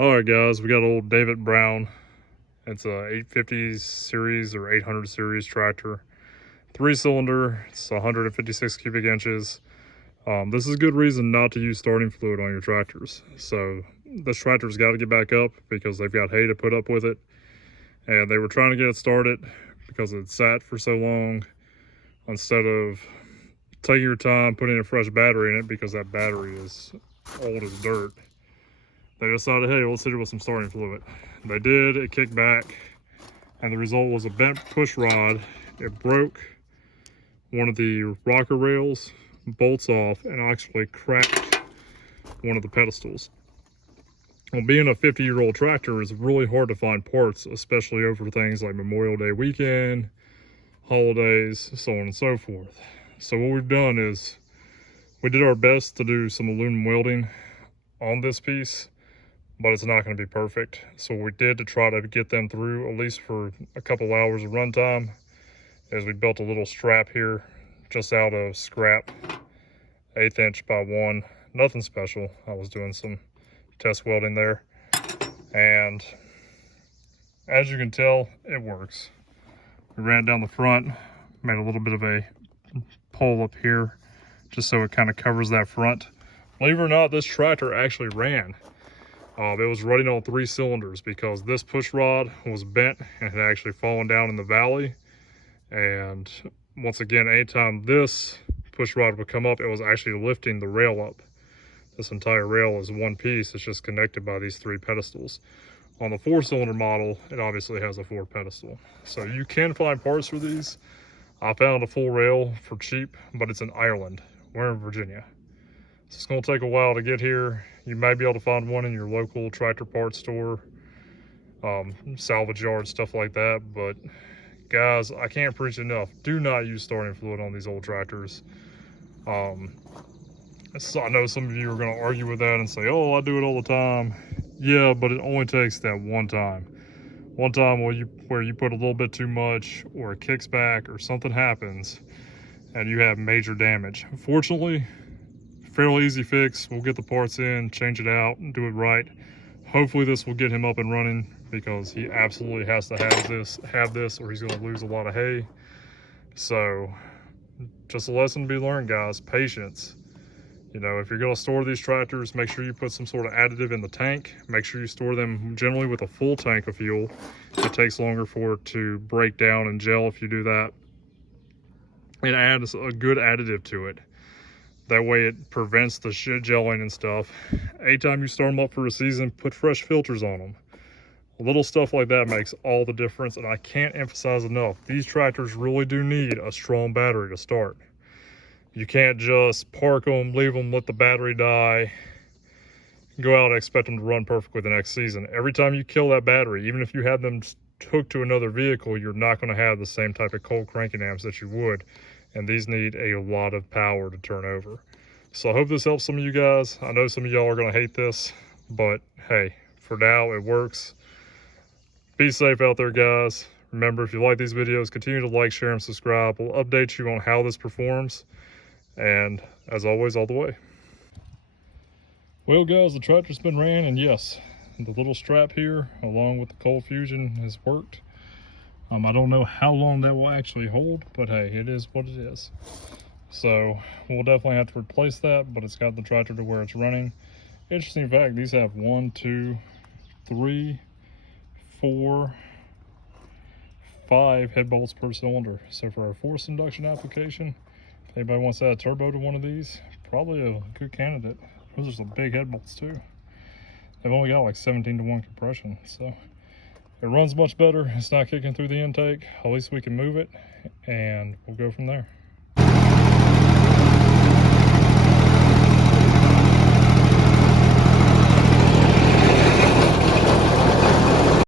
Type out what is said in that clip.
All right, guys, we got old David Brown. It's a 850 series or 800 series tractor, 3-cylinder. It's 156 cubic inches. This is a good reason not to use starting fluid on your tractors. So this tractor's got to get back up because they've got hay to put up with it, and they were trying to get it started because it sat for so long. Instead of taking your time putting a fresh battery in it, because that battery is old as dirt, they decided, hey, let's hit it with some starting fluid. They did. It kicked back, and the result was a bent push rod. It broke one of the rocker rails, bolts off, and actually cracked one of the pedestals. Well, being a 50-year-old tractor is really hard to find parts, especially over things like Memorial Day weekend, holidays, so on and so forth. So what we've done is we did our best to do some aluminum welding on this piece, but it's not going to be perfect. So what we did to try to get them through, at least for a couple hours of runtime, is we built a little strap here just out of scrap, 1/8 inch by 1, nothing special. I was doing some test welding there, and as you can tell, it works. We ran it down the front, made a little bit of a pole up here just so it kind of covers that front. Believe it or not, this tractor actually ran. It was running on 3 cylinders because this push rod was bent and had actually fallen down in the valley. And once again, anytime this push rod would come up, it was actually lifting the rail up. This entire rail is one piece. It's just connected by these 3 pedestals. On the 4-cylinder model, it obviously has a 4 pedestal. So you can find parts for these. I found a full rail for cheap, but it's in Ireland. We're in Virginia. So it's going to take a while to get here. You may be able to find one in your local tractor parts store, salvage yard, stuff like that. But guys, I can't preach enough. Do not use starting fluid on these old tractors. So I know some of you are going to argue with that and say, oh, I do it all the time. Yeah, but it only takes that one time. One time where you put a little bit too much, or it kicks back, or something happens, and you have major damage. Fortunately, fairly easy fix. We'll get the parts in, change it out, and do it right. Hopefully this will get him up and running, because he absolutely has to have this, or he's going to lose a lot of hay. So just a lesson to be learned, guys. Patience. You know, if you're going to store these tractors, make sure you put some sort of additive in the tank. Make sure you store them generally with a full tank of fuel. It takes longer for it to break down and gel if you do that. It adds a good additive to it. That way it prevents the shit gelling and stuff. Anytime you start them up for a season, put fresh filters on them. Little stuff like that makes all the difference, and I can't emphasize enough, these tractors really do need a strong battery to start. You can't just park them, leave them, let the battery die, go out and expect them to run perfectly the next season. Every time you kill that battery, even if you have them hooked to another vehicle, you're not going to have the same type of cold cranking amps that you would. And these need a lot of power to turn over. So I hope this helps some of you guys. I know some of y'all are going to hate this, but hey, for now it works. Be safe out there, guys. Remember, if you like these videos, continue to like, share, and subscribe. We'll update you on how this performs. And as always, all the way. Well, guys, the tractor's been ran, and yes, the little strap here along with the cold fusion has worked. I don't know how long that will actually hold, but hey, it is what it is. So we'll definitely have to replace that, but it's got the tractor to where it's running. Interesting fact, these have 1, 2, 3, 4, 5 head bolts per cylinder. So for a forced induction application, if anybody wants to add a turbo to one of these, probably a good candidate. Those are some big head bolts too. They've only got like 17-to-1 compression, so it runs much better. It's not kicking through the intake. At least we can move it, and we'll go from there.